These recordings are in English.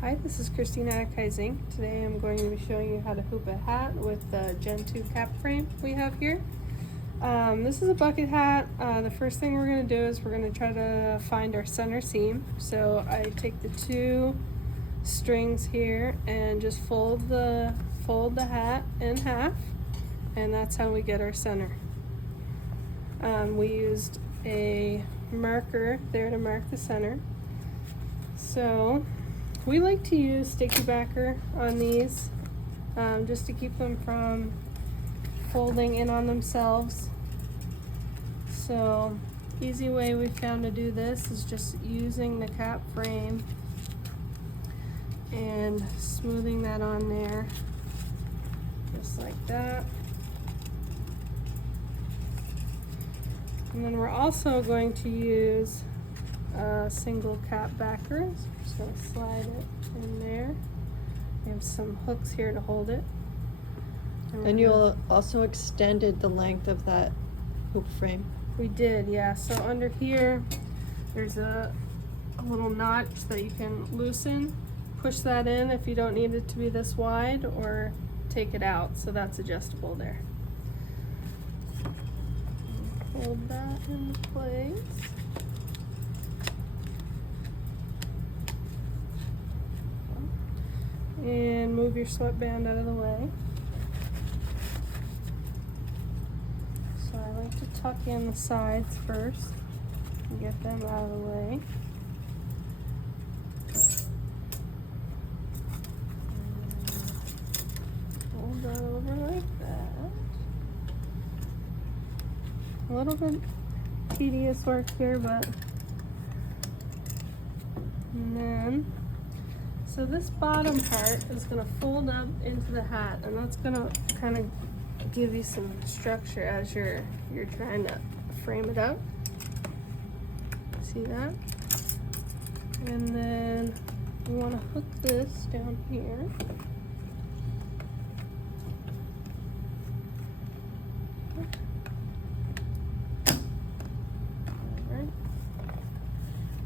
Hi, this is Christina at Kaizink. Today I'm going to be showing you how to hoop a hat with the Gen 2 cap frame we have here. This is a bucket hat. The first thing we're going to do is we're going to try to find our center seam. So I take the two strings here and just fold the hat in half, and that's how we get our center. We used a marker there to mark the center. So we like to use sticky backer on these just to keep them from folding in on themselves. So easy way we found to do this is just using the cap frame and smoothing that on there just like that. And then we're also going to use a single cap backer. So I'm just going to slide it in there. We have some hooks here to hold it. And you also extended the length of that hoop frame. We did, yeah. So under here, there's a little notch that you can loosen. Push that in if you don't need it to be this wide, or take it out. So that's adjustable there. Hold that in place. And move your sweatband out of the way. So I like to tuck in the sides first and get them out of the way. And hold that over like that. A little bit tedious work here, but and then so this bottom part is going to fold up into the hat, and that's going to kind of give you some structure as you're trying to frame it up. See that? And then we want to hook this down here.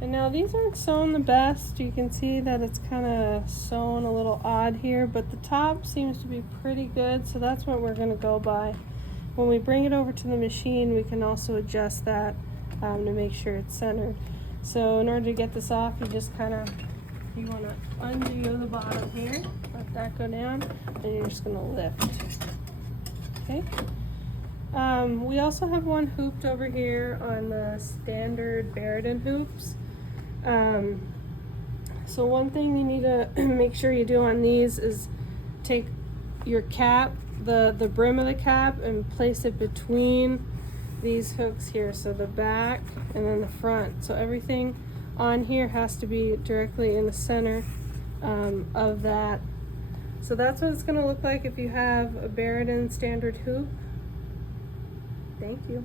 And now these aren't sewn the best. You can see that it's kind of sewn a little odd here, but the top seems to be pretty good, so that's what we're going to go by. When we bring it over to the machine, we can also adjust that to make sure it's centered. So in order to get this off, you just want to undo the bottom here, let that go down, and you're just going to lift. Okay. We also have one hooped over here on the standard Barudan hoops. So one thing you need to make sure you do on these is take your cap, the brim of the cap, and place it between these hooks here. So the back and then the front. So everything on here has to be directly in the center of that. So that's what it's going to look like if you have a Barudan standard hoop. Thank you.